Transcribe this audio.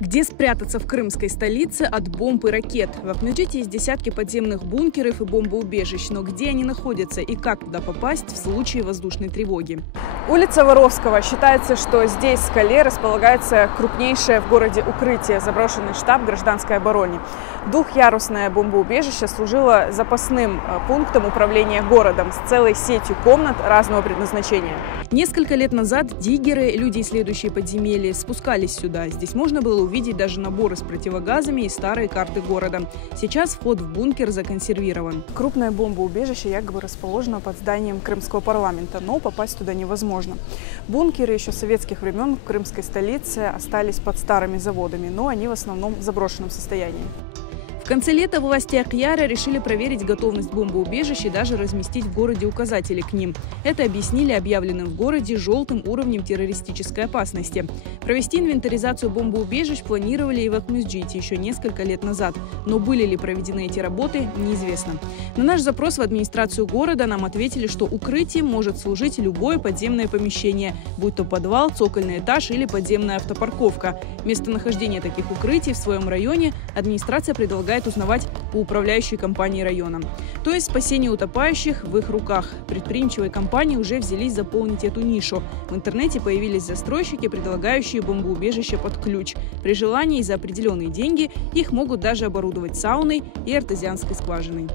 Где спрятаться в крымской столице от бомб и ракет? В Ахмеджите есть десятки подземных бункеров и бомбоубежищ, но где они находятся и как туда попасть в случае воздушной тревоги? Улица Воровского. Считается, что здесь, в скале, располагается крупнейшее в городе укрытие, заброшенный штаб гражданской обороны. Двухъярусное бомбоубежище служило запасным пунктом управления городом с целой сетью комнат разного предназначения. Несколько лет назад диггеры, люди, исследующие подземелья, спускались сюда. Здесь можно было увидеть даже наборы с противогазами и старые карты города. Сейчас вход в бункер законсервирован. Крупное бомбоубежище якобы расположено под зданием крымского парламента, но попасть туда невозможно. Бункеры еще советских времен в крымской столице остались под старыми заводами, но они в основном в заброшенном состоянии. В конце лета власти Акьяра решили проверить готовность бомбоубежищ и даже разместить в городе указатели к ним. Это объяснили объявленным в городе желтым уровнем террористической опасности. Провести инвентаризацию бомбоубежищ планировали и в Ахмеджите еще несколько лет назад. Но были ли проведены эти работы, неизвестно. На наш запрос в администрацию города нам ответили, что укрытием может служить любое подземное помещение, будь то подвал, цокольный этаж или подземная автопарковка. Местонахождение таких укрытий в своем районе администрация предлагает узнавать у управляющей компании района. То есть спасение утопающих в их руках. Предприимчивые компании уже взялись заполнить эту нишу. В интернете появились застройщики, предлагающие бомбоубежища под ключ. При желании за определенные деньги их могут даже оборудовать сауной и артезианской скважиной.